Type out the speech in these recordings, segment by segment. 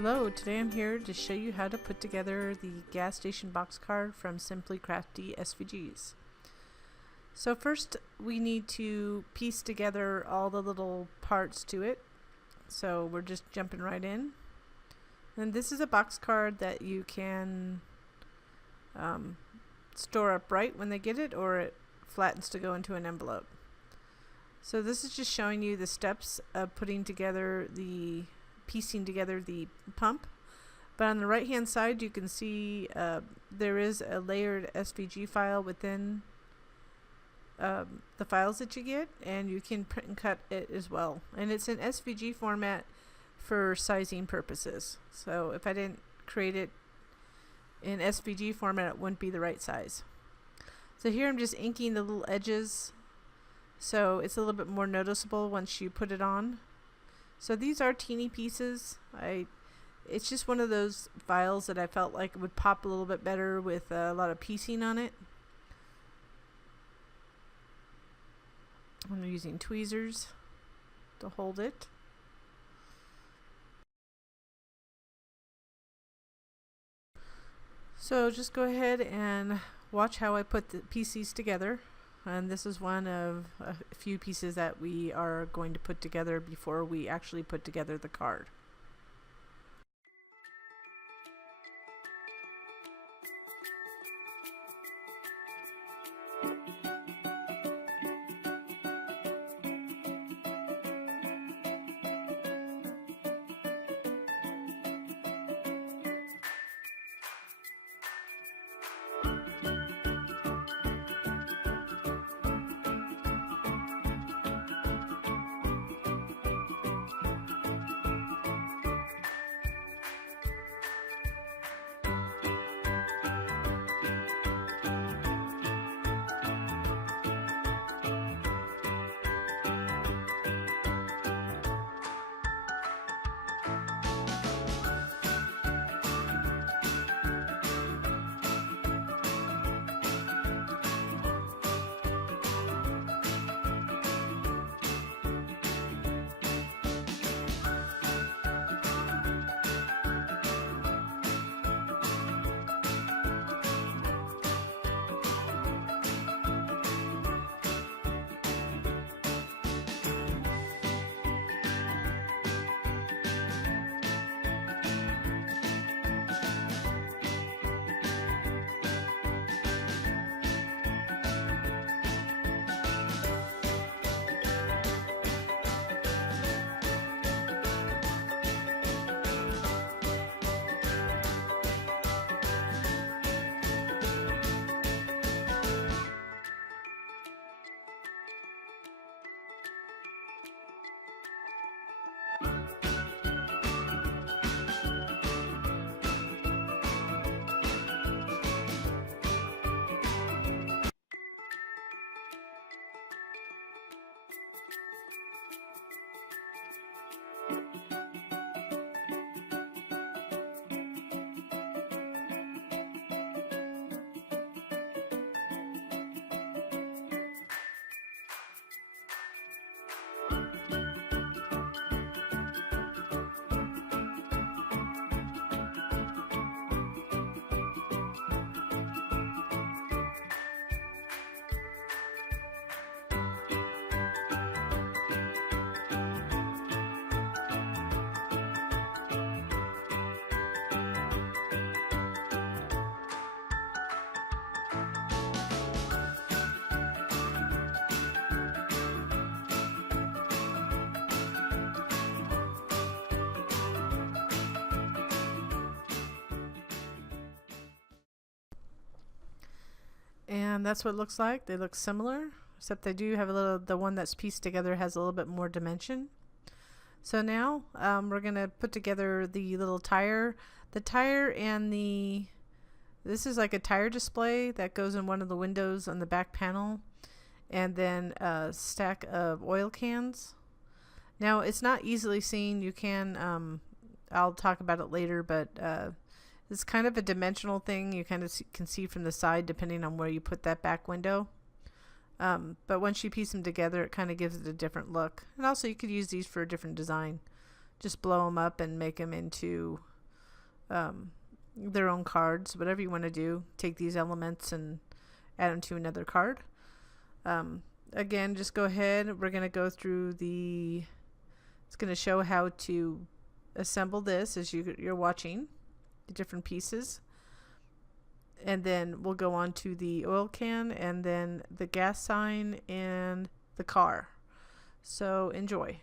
Hello, today I'm here to show you how to put together the gas station box card from Simply Crafty SVGs. So first we need to piece together all the little parts to it. So we're just jumping right in. And this is a box card that you can store upright when they get it, or it flattens to go into an envelope. So this is just showing you the steps of piecing together the pump. But on the right hand side you can see there is a layered SVG file within the files that you get, and you can print and cut it as well, and it's in SVG format for sizing purposes. So if I didn't create it in SVG format, it wouldn't be the right size. So here I'm just inking the little edges so it's a little bit more noticeable once you put it on. So these are teeny pieces. It's just one of those files that I felt like it would pop a little bit better with a lot of piecing on it. I'm using tweezers to hold it. So just go ahead and watch how I put the pieces together. And this is one of a few pieces that we are going to put together before we actually put together the card. And that's what it looks like. They look similar, except they do have a little, the one that's pieced together has a little bit more dimension. So now we're going to put together the little tire. The tire and this is like a tire display that goes in one of the windows on the back panel, and then a stack of oil cans. Now it's not easily seen. You can, I'll talk about it later, but it's kind of a dimensional thing. You kind of can see from the side depending on where you put that back window. But once you piece them together, it kind of gives it a different look. And also you could use these for a different design. just blow them up and make them into their own cards. Whatever you want to do, take these elements and add them to another card. Again, just go ahead. We're going to go through it's going to show how to assemble this as you're watching the different pieces. And then we'll go on to the oil can and then the gas sign and the car. So enjoy.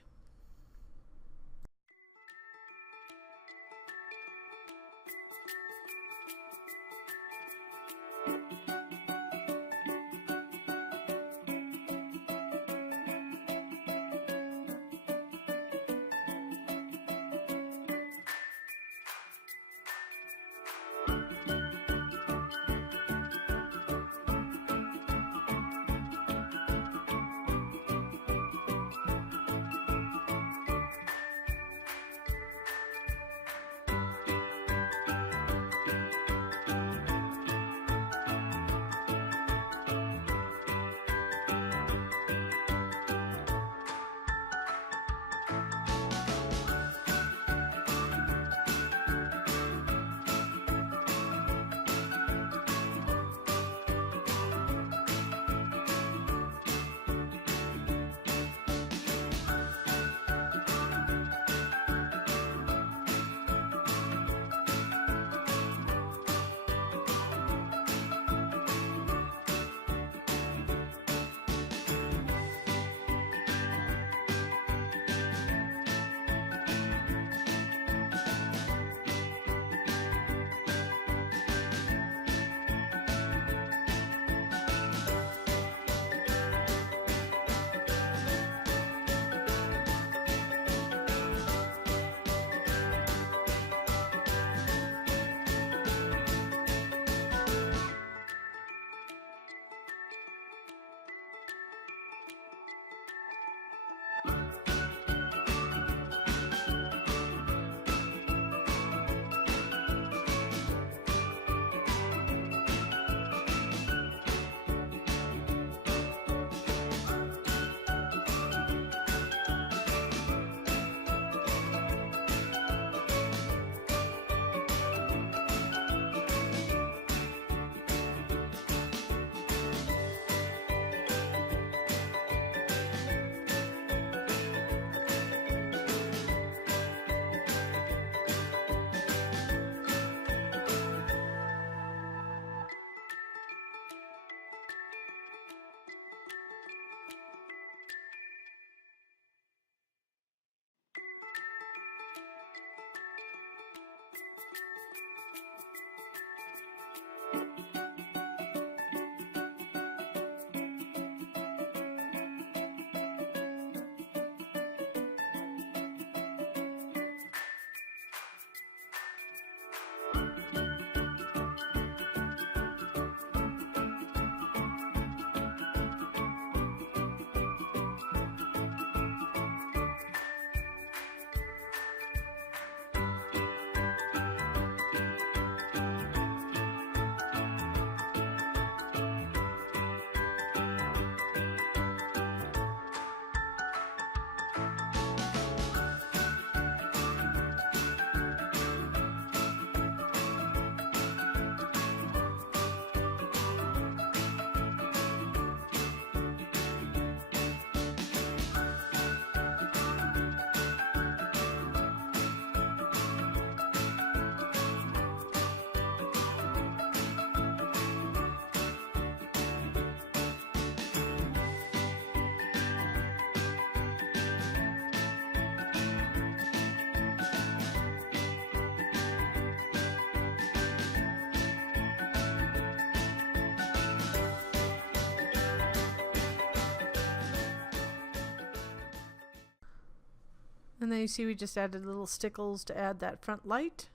And then you see we just added little stickles to add that front light.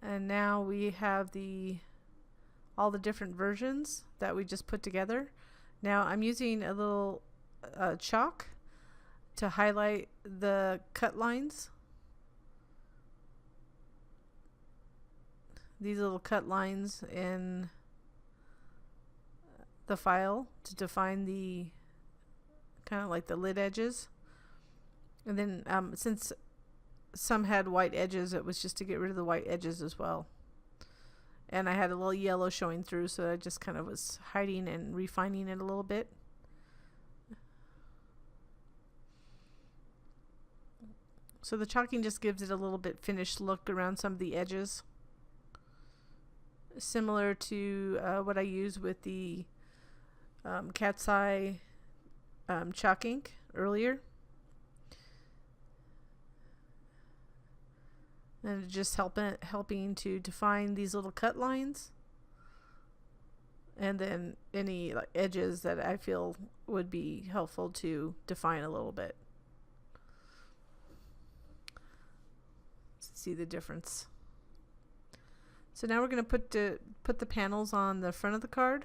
And now we have all the different versions that we just put together. Now I'm using a little chalk to highlight the cut lines. These little cut lines in the file to define the kind of like the lid edges. And then since some had white edges. It was just to get rid of the white edges as well. And I had a little yellow showing through, so I just kind of was hiding and refining it a little bit. So the chalking just gives it a little bit finished look around some of the edges. Similar to what I use with the Cat's Eye chalk ink earlier. And just helping to define these little cut lines. And then any edges that I feel would be helpful to define a little bit. See the difference. So now we're going to put the panels on the front of the card.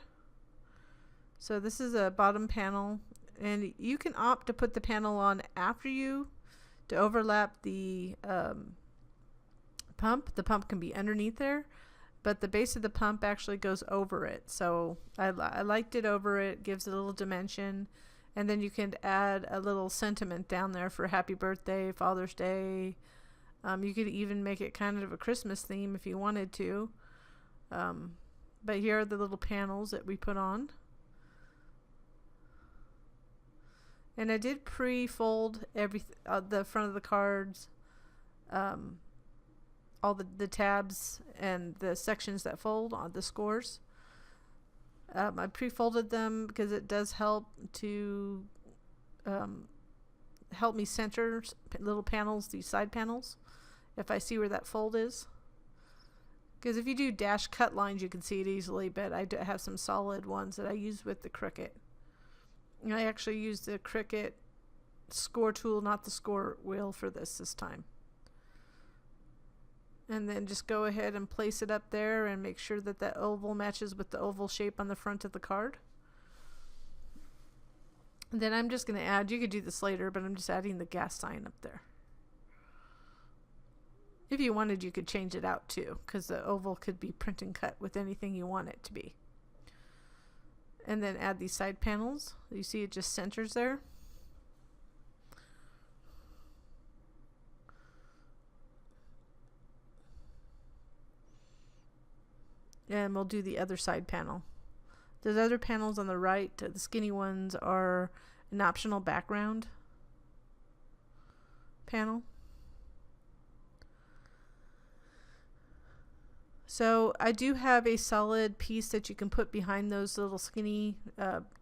So this is a bottom panel, and you can opt to put the panel on after you to overlap the pump. The pump can be underneath there, but the base of the pump actually goes over it. So I liked it over it, gives it a little dimension, and then you can add a little sentiment down there for happy birthday, Father's Day. You could even make it kind of a Christmas theme if you wanted to. But here are the little panels that we put on. And I did pre-fold the front of the cards, all the tabs and the sections that fold on the scores. I pre-folded them because it does help to help me center little panels, these side panels, if I see where that fold is. Because if you do dash cut lines, you can see it easily, but I do have some solid ones that I use with the Cricut. And I actually used the Cricut score tool, not the score wheel, for this time. And then just go ahead and place it up there and make sure that that oval matches with the oval shape on the front of the card. And then I'm just going to add, you could do this later, but I'm just adding the gas sign up there. If you wanted, you could change it out too, because the oval could be print and cut with anything you want it to be. And then add these side panels. You see it just centers there. And we'll do the other side panel. Those other panels on the right, the skinny ones, are an optional background panel. So I do have a solid piece that you can put behind those little skinny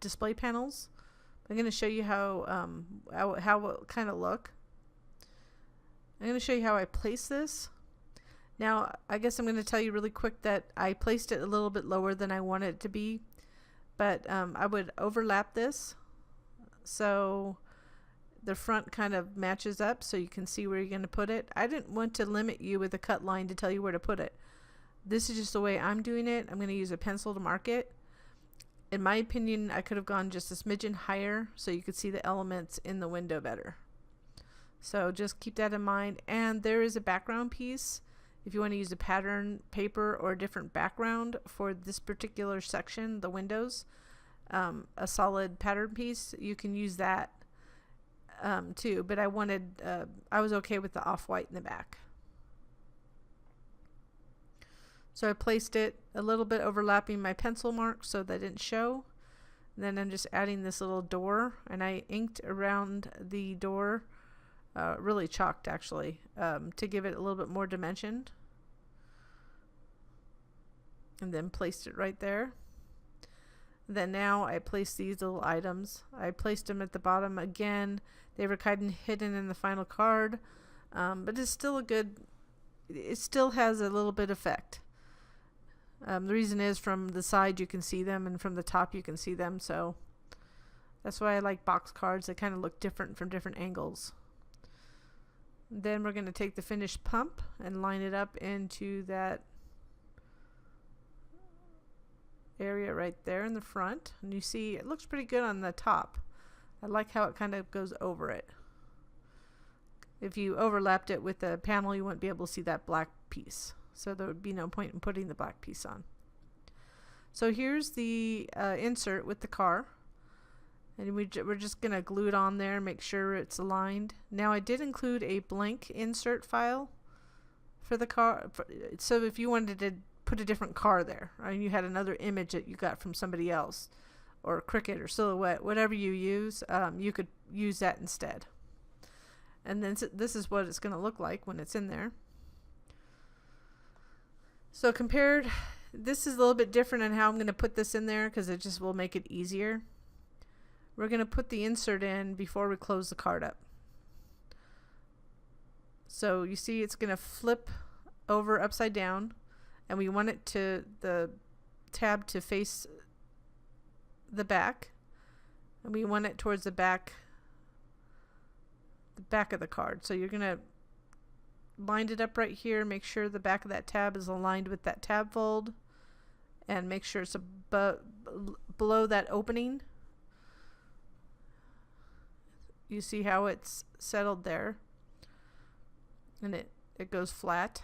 display panels. I'm going to show you how it kind of look. I'm going to show you how I place this. Now, I guess I'm going to tell you really quick that I placed it a little bit lower than I wanted it to be, but I would overlap this so the front kind of matches up so you can see where you're going to put it. I didn't want to limit you with a cut line to tell you where to put it. This is just the way I'm doing it. I'm going to use a pencil to mark it. In my opinion, I could have gone just a smidgen higher so you could see the elements in the window better. So just keep that in mind. And there is a background piece. If you want to use a pattern paper or a different background for this particular section, the windows, a solid pattern piece, you can use that too. But I was okay with the off-white in the back. So I placed it a little bit overlapping my pencil mark so that it didn't show. And then I'm just adding this little door, and I inked around the door, really chalked actually, to give it a little bit more dimension. And then placed it right there. Then now I placed these little items. I placed them at the bottom again. They were kind of hidden in the final card, but it's still it still has a little bit effect. The reason is from the side you can see them, and from the top you can see them, so that's why I like box cards. They kind of look different from different angles. Then we're going to take the finished pump and line it up into that area right there in the front, and you see it looks pretty good on the top. I like how it kind of goes over it. If you overlapped it with the panel, you wouldn't be able to see that black piece. So there would be no point in putting the black piece on. So here's the insert with the car. And we're just going to glue it on there, make sure it's aligned. Now I did include a blank insert file for the car. So if you wanted to put a different car there, or you had another image that you got from somebody else, or Cricut or Silhouette, whatever you use, you could use that instead. And then this is what it's going to look like when it's in there. So this is a little bit different in how I'm going to put this in there because it just will make it easier. We're going to put the insert in before we close the card up. So you see it's going to flip over upside down, and we want it the tab to face the back, and we want it towards the back of the card. So you're going to line it up right here, make sure the back of that tab is aligned with that tab fold, and make sure it's below that opening. You see how it's settled there, and it goes flat.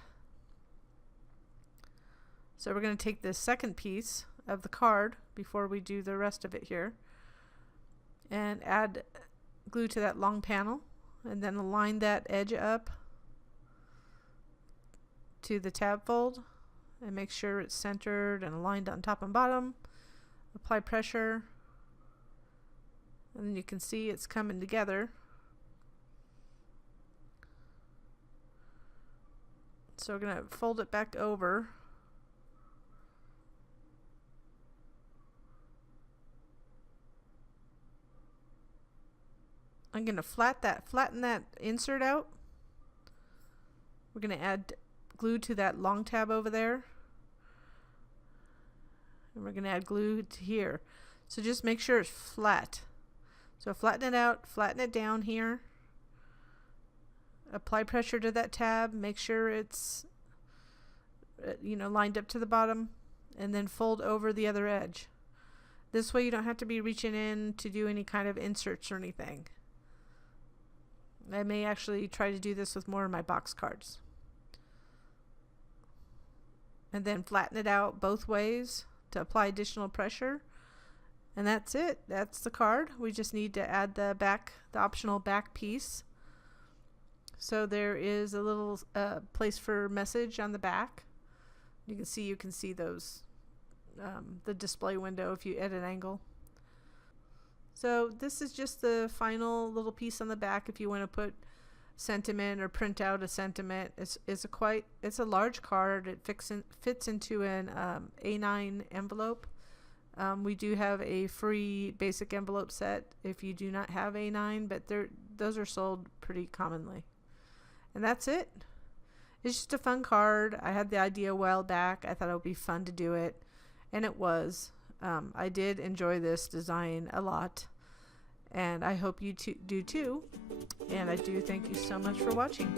So we're going to take this second piece of the card before we do the rest of it here, and add glue to that long panel, and then align that edge up to the tab fold, and make sure it's centered and aligned on top and bottom. Apply pressure, and then you can see it's coming together. So we're going to fold it back over. I'm going to flatten that insert out. We're going to add glue to that long tab over there. And we're going to add glue to here. So just make sure it's flat. So flatten it out, flatten it down here. Apply pressure to that tab, make sure it's lined up to the bottom, and then fold over the other edge. This way you don't have to be reaching in to do any kind of inserts or anything. I may actually try to do this with more of my box cards. And then flatten it out both ways to apply additional pressure. And that's it. That's the card. We just need to add the optional back piece. So there is a little place for message on the back. You can see those, the display window if you at an angle. So this is just the final little piece on the back if you want to put sentiment or print out a sentiment. It's a large card. It fits into an A9 envelope. We do have a free basic envelope set if you do not have A9, but those are sold pretty commonly. And that's it. It's just a fun card. I had the idea a while back. I thought it would be fun to do it, and it was. I did enjoy this design a lot, and I hope you do too. And I do thank you so much for watching.